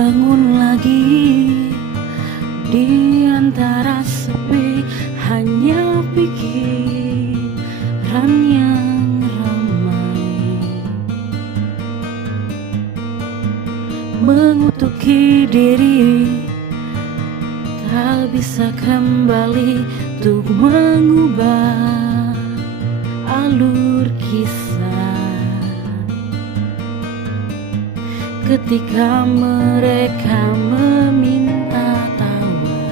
terbangun lagi di antara sepi, hanya pikiran yang ramai mengutuki diri, tak bisa kembali untuk mengubah alur kisah. Ketika mereka meminta tawa,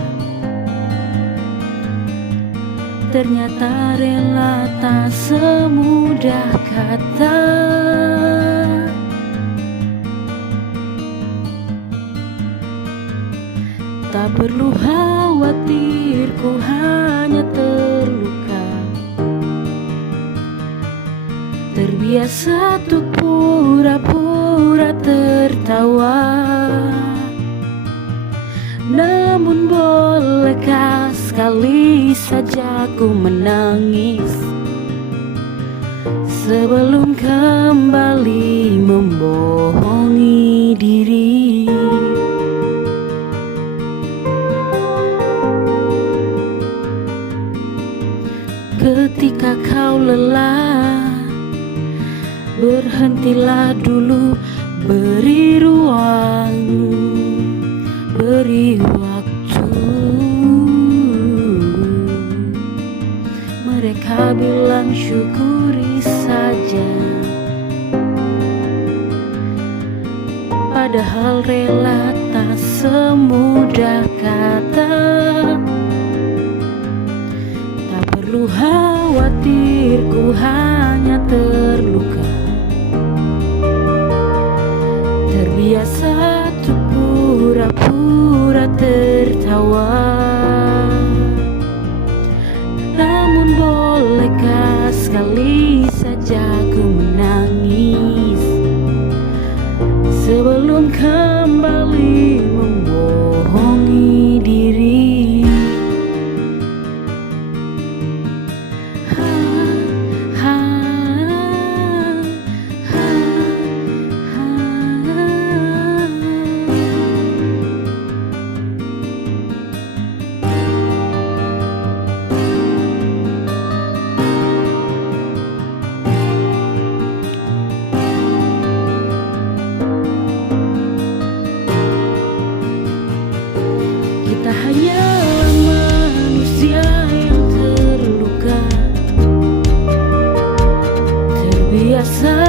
ternyata rela tak semudah kata. Tak perlu khawatir, ku hanya terluka, terbiasa untuk pura-pura tertawa. Namun bolehkah sekali saja ku menangis sebelum kembali membohongi diri. Ketika kau lelah, berhentilah dulu, beri ruang, beri waktu. Mereka bilang syukuri saja, padahal rela tak semudah kata. Tak perlu khawatir, ku hanya terluka, terbiasa untuk pura-pura tertawa. Namun bolehkah sekali saja ku menangis sebelum kembali membohongi diri. Kita hanya manusia yang terluka, terbiasa